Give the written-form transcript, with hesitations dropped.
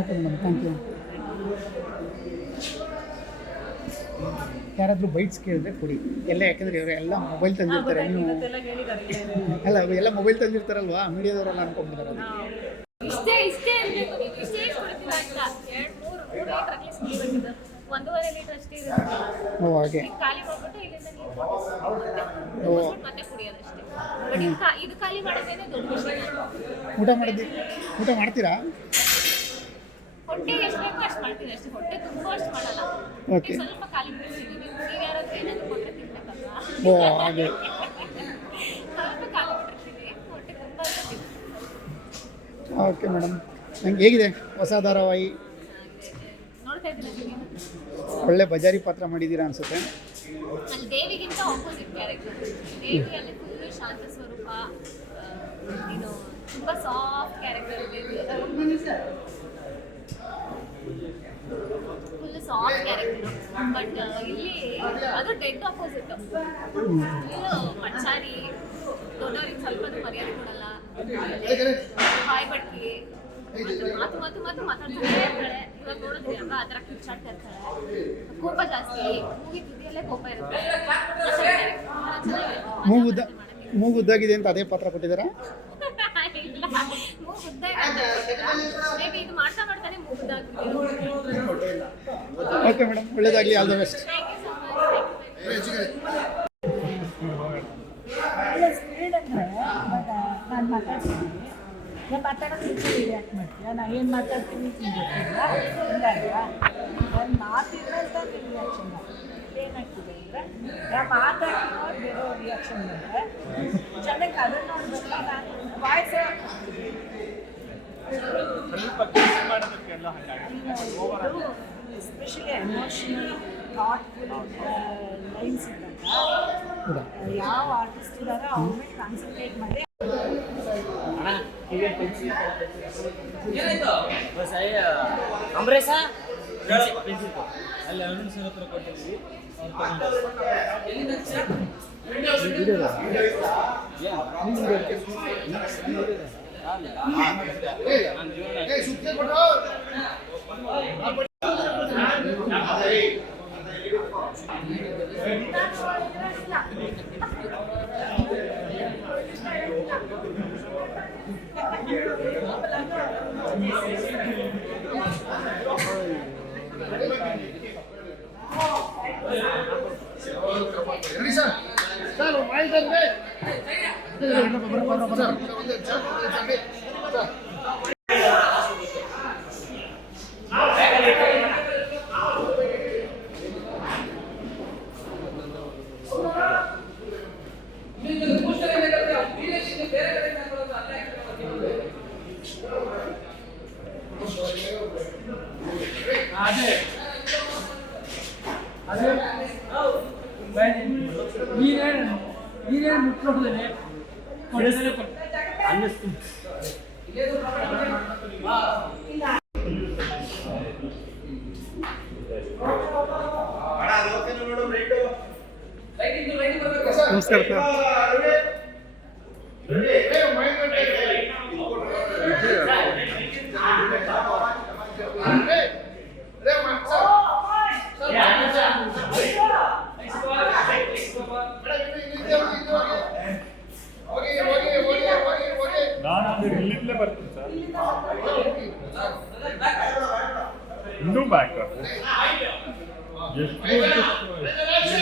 Okay madam, thank you. ಯಾರಾದರೂ bites ಕೇಳಿದ್ರೆ ಕೊಡಿ ಎಲ್ಲ, ಯಾಕೆಂದರೆ ಇವರು ಎಲ್ಲ ಮೊಬೈಲ್ ತಂದಿರ್ತಾರೆ. ನೀವು ಅಲ್ಲ, ಎಲ್ಲ ಮೊಬೈಲ್ ತಂದಿರ್ತಾರಲ್ವಾ, ಮೀಡಿಯಾದವರೆಲ್ಲ ಅನ್ಕೊಂಡ್ಬಿಡ್ತಾರೆ. ಇಷ್ಟೇ ಇರಬೇಕು, ನೀವು ಇಷ್ಟೇ ಕೊಡ್ತೀರ ಅಂತ 2-3 ಲೀಟರ್ ಅಟ್ಲೀಸ್ಟ್ ನೀರು ಬೇಕಿದೆ, 1.5 ಲೀಟರ್ ಅಷ್ಟೇ ಇರುತ್ತೆ. ಓ ಹಾಗೆ ಖಾಲಿ ಮಾಡ್ಬಿಟ್ಟು ಇಲ್ಲಿಂದ ನೀರು ಮತ್ತೆ ಕುಡಿಯೋದಷ್ಟೇ. ಬಟ್ ಇದು ಖಾಲಿ ಮಾಡೋದೇನೆ ದೊಡ್ಡ ವಿಷಯ. ಊಟ ಮಾಡ್ತೀರಾ? ಹೊಟ್ಟೆಗೆ ಎಷ್ಟು ಬೇಕೋ ಅಷ್ಟು ಮಾಡ್ತೀನಿ ಅಷ್ಟೇ, ಹೊಟ್ಟೆ ತುಂಬ ಅಷ್ಟು ಮಾಡಲ್ಲ. ಓಕೆ, ಸ್ವಲ್ಪ ಖಾಲಿ ಬಿಡ್ತೀನಿ. ನೀವು ಯಾರಾದ್ರೂ ಏನಾದರೂ ಕೊಟ್ಟರೆ ತಿನ್ಬೇಕಲ್ವಾ? ಓ ಹಾಗೆ. ಸ್ವಲ್ಪ ಖಾಲಿ ಬಿಟ್ಟಿರ್ತೀನಿ, ಹೊಟ್ಟೆ ತುಂಬ ಓಕೆ ಮೇಡಮ್, ನಂಗೆ ಹೇಗಿದೆ ಹೊಸ ಧಾರಾವಾಹಿ? ನೋಡ್ತಾ ಇದ್ದೀನಿ. ಒಳ್ಳೆ ಬಜಾರಿ ಪಾತ್ರ ಮಾಡಿದ್ದೀರಾ ಅನಿಸುತ್ತೆ. ಅಲ್ಲಿ ದೇವಿಗಿಂತ ಆಪೋಸಿಟ್ ಕ್ಯಾರೆಕ್ಟರ್. ದೇವಿಯಲ್ಲಿ ಫುಲ್ ಶಾಂತ ಸ್ವರೂಪ, ಏನು ತುಂಬ ಸಾಫ್ಟ್ ಕ್ಯಾರೆಕ್ಟರ್ ಇದೆ, ಫುಲ್ ಸಾಫ್ಟ್ ಕ್ಯಾರೆಕ್ಟರ್. ಬಟ್ ಇಲ್ಲಿ ಅದು ಡೆಡ್ ಆಪೋಸಿಟ್. ಫುಲ್ ಪಚಾರಿ, ದೊಡ್ಡವ್ರಿಗೆ ಸ್ವಲ್ಪನೂ ಮರ್ಯಾದೆ ಕೊಡಲ್ಲ, ಬಾಯಿ ಬಡ್ಕಿ, ಮಾತು ಮಾತಾಡ್ತಾನೆ ಇರ್ತಾಳೆ. ಇವಾಗ ನೋಡಿದ್ರಿ ಅಲ್ವಾ, ಆ ಥರ ಕಿಚ್ಚಾಡ್ತಾ ಇರ್ತಾಳೆ, ಕೋಪ ಜಾಸ್ತಿ, ಮೂಗಿ ತುದಿಯಲ್ಲೇ ಕೋಪ ಇರುತ್ತೆ. ಮೂಗುದ್ದಾಗಿದೆ ಅಂತ ಅದೇ ಪಾತ್ರ ಕೊಟ್ಟಿದ್ದಾರಾ? ಮೇಬಿ ಇದು ಮಾಡ್ತಾ ಮಾಡ್ತಾನೆ ಮೂಗುದ್ದಾಗ್ಬಿಟ್ಟಿದೆ. ಓಕೆ ಮೇಡಮ್, ಒಳ್ಳೇದಾಗಲಿ, ಆಲ್ ದ ಬೆಸ್ಟ್. ನಾನು ಮಾತಾಡ್ತೀನಿ, ನಾನು ಮಾತಾಡೋದು ರಿಯಾಕ್ಟ್ ಮಾಡ್ತೀಯ, ನಾನು ಏನು ಮಾತಾಡ್ತೀನಿ ಗೊತ್ತಿಲ್ಲ, ಹಿಂಗಲ್ವಾ? ನಾನು ಮಾತಿದ್ಮೇಲೆ ರಿಯಾಕ್ಷನ್ ಏನಾಗ್ತಿದೆ ಅಂದರೆ, ನಾನು ಮಾತಾಡ್ತೀನೋ ಬೇರೆ ರಿಯಾಕ್ಷನ್ ಬಂದರೆ ಜನಕ್ಕೆ ಅದನ್ನು ನೋಡ್ಬೇಕು. ನಾನು voice especially emotional thoughtful lines ಇದ್ದಾಗ ಯಾವ ಆರ್ಟಿಸ್ಟ್ ಇದ್ದಾರೆ ಅವ್ರ ಮೇಲೆ ಕಾನ್ಸಂಟ್ರೇಟ್ ಮಾಡಿ. ಅಂಬರೀಷ ಅಲ್ಲಿ ಅರುಣ್ ಸರ್ ಹತ್ರ ಕೊಟ್ಟಿದ್ವಿ. ನೀರೇನು ಮುಟ್ಕೊಡ್ತೇನೆ ಅನ್ನಿಸ್ತೀನಿ. ನಮಸ್ಕಾರ ಸರ್. ನಾನು ಇಲ್ಲಿಂದಲೇ ಬರ್ತೀನಿ ಸರ್, ಇನ್ನೂ ಬ್ಯಾಂಕ್ ಎಷ್ಟು